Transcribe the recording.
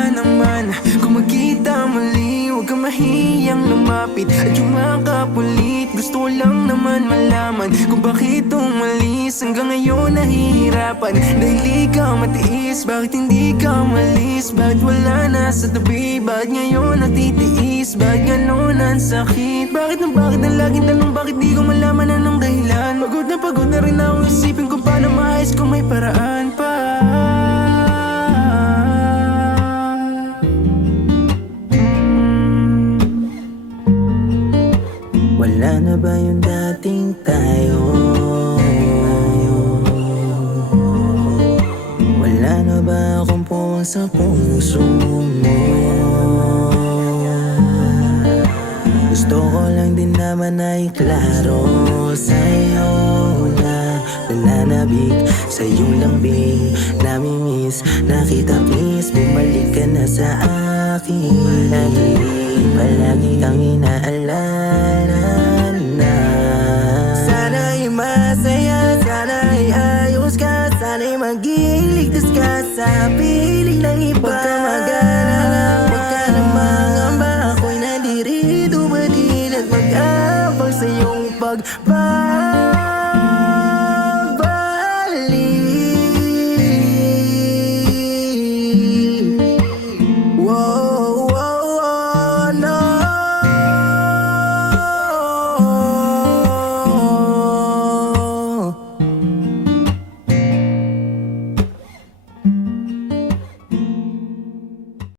wala naman. Kung magkita muli, huwag kang mahiyang lumapit at yumakap ulit. Gusto ko lang naman malaman kung bakit umalis. Hanggang ngayon nahihirapan dahil ikaw matiis. Bakit hindi ka umalis? Bakit wala na sa tabi? Bakit ngayon natitiis? Bakit ganon ang sakit? Bakit na laging tanong? Bakit di ko malaman anong dahilan? Pagod na rin ako isipin kung paano maayos kung may paraan pa. Wala na ba yung dating tayo? Wala na ba akong puwang sa puso mo? Gusto ko lang din naman ay klaro sa'yo na nananabik sa iyong lambing. Namimiss na kita, please bumalik ka na sa akin. Palagi kang inaalala na. Sana'y masaya, sana'y ayos ka, sana'y maging ligtas ka sa piling ng iba. Huwag ka mag-alala, huwag ka na mangamba. Ako'y nandirito pa din at mag-abang sa iyong pagbalik.